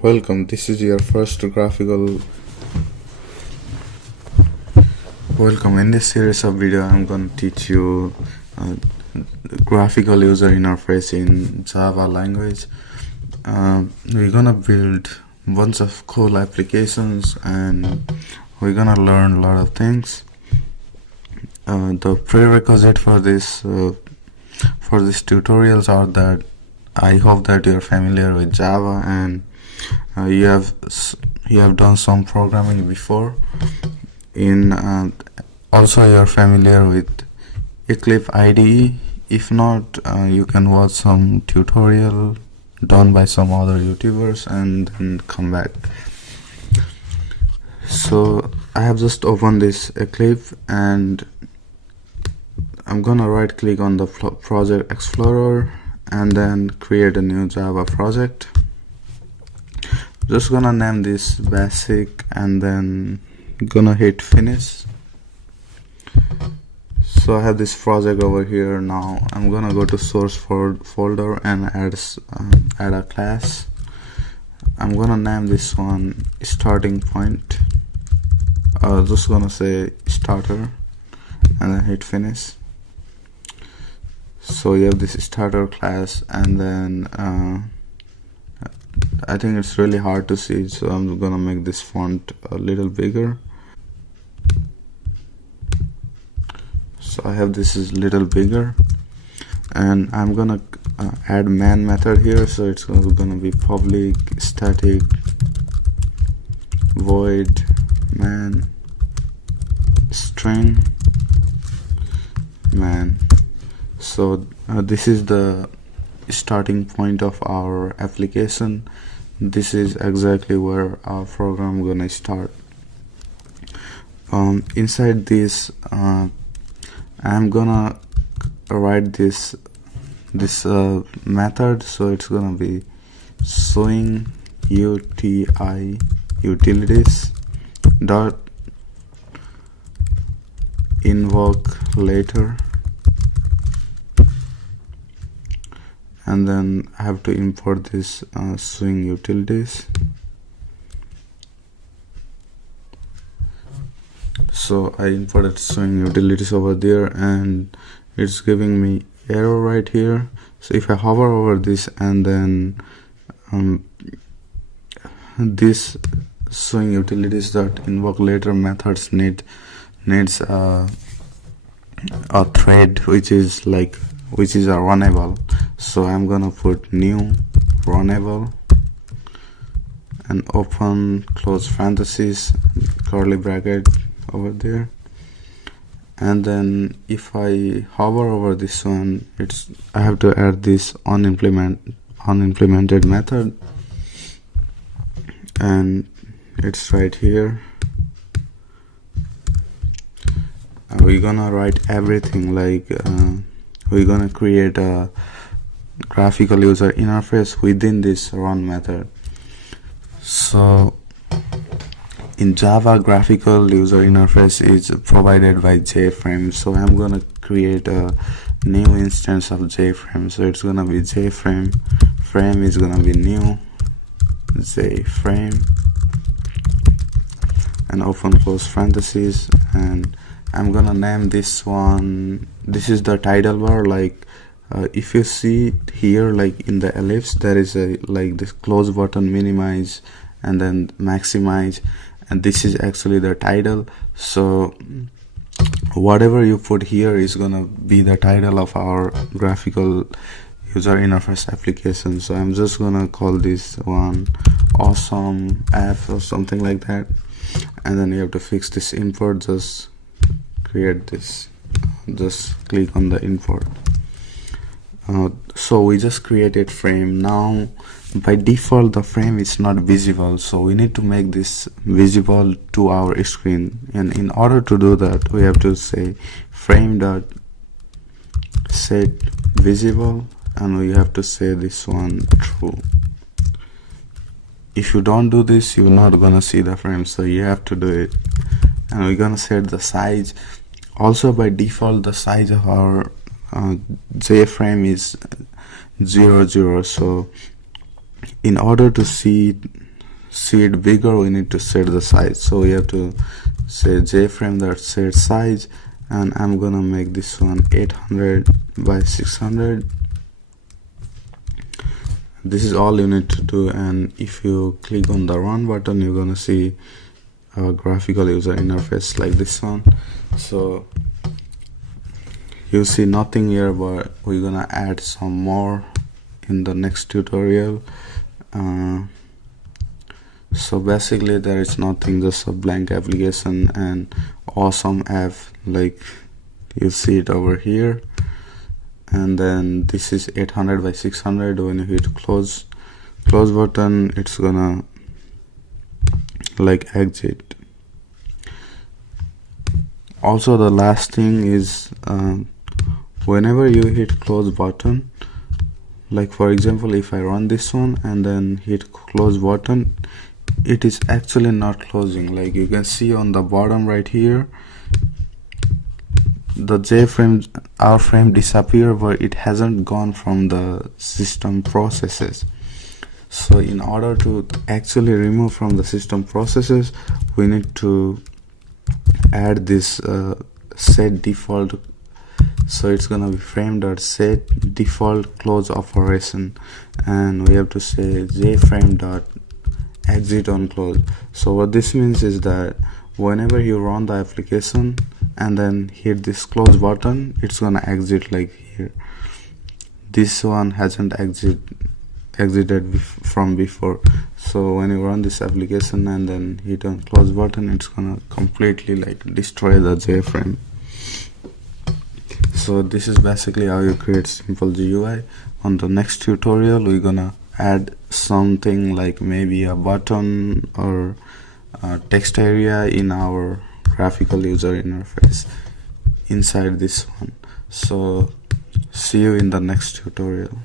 Welcome, this is your first graphical. Welcome, in this series of video I'm going to teach you graphical user interface in Java language. We're gonna build bunch of cool applications and we're gonna learn a lot of things. The prerequisite for this tutorials are that I hope that you're familiar with Java and you have done some programming before. Also you're familiar with Eclipse IDE. If not, you can watch some tutorial done by some other YouTubers and then come back. So I have just opened this Eclipse and I'm gonna right click on the project explorer and then create a new Java project. Just gonna name this basic and then gonna hit finish. So I have this project over here. Now I'm gonna go to source folder and add a class. I'm gonna name this one starting point. Just gonna say starter and then hit finish. So you have this starter class, and then I think it's really hard to see, so I'm gonna make this font a little bigger. So I have this is little bigger, and I'm gonna add main method here. So it's gonna be public static void main string main. So this is the starting point of our application. This is exactly where our program gonna start. Inside this I'm gonna write this method. So it's gonna be showing utilities dot invoke later, and then I have to import this swing utilities. So I imported swing utilities over there and it's giving me error right here. So if I hover over this and then this swing utilities dot invoke later methods needs a thread which is a runnable. So I'm gonna put new runnable and open close parentheses curly bracket over there, and then if I hover over this one, I have to add this unimplemented method, and it's right here. We're gonna write everything like we're gonna create a graphical user interface within this run method. So in Java, graphical user interface is provided by JFrame. So I'm gonna create a new instance of JFrame. So it's gonna be JFrame. Frame is gonna be new JFrame and open close parentheses, and I'm gonna name this one. This is the title bar. Like if you see it here, like in the ellipse, there is a this close button, minimize, and then maximize, and this is actually the title. So whatever you put here is gonna be the title of our graphical user interface application. So I'm just gonna call this one awesome app or something like that, and then you have to fix this import. Just create this, just click on the import. So we just created frame. Now by default the frame is not visible, so we need to make this visible to our screen, and in order to do that we have to say frame dot set visible, and we have to say this one true. If you don't do this, you're not gonna see the frame, so you have to do it. And we're gonna set the size. Also by default the size of our JFrame is 0, 0. So in order to see see it bigger, we need to set the size. So we have to say jframe.set size, and I'm gonna make this one 800 by 600. This is all you need to do, and if you click on the run button, you're gonna see a graphical user interface like this one. So you see nothing here, but we're gonna add some more in the next tutorial. So basically there is nothing, just a blank application and awesome app, like you see it over here. And then this is 800 by 600. When you hit close button, it's gonna like exit. Also the last thing is whenever you hit close button, like for example if I run this one and then hit close button, it is actually not closing. Like you can see on the bottom right here, the JFrame our frame disappear, but it hasn't gone from the system processes. So in order to actually remove from the system processes, we need to add this set default. So it's gonna be frame.set default close operation, and we have to say jframe.exit on close. So what this means is that whenever you run the application and then hit this close button, it's gonna exit like here. This one hasn't exited from before. So when you run this application and then hit on close button, it's gonna completely like destroy the JFrame. So this is basically how you create simple GUI. On the next tutorial, we're gonna add something like maybe a button or a text area in our graphical user interface inside this one. So see you in the next tutorial.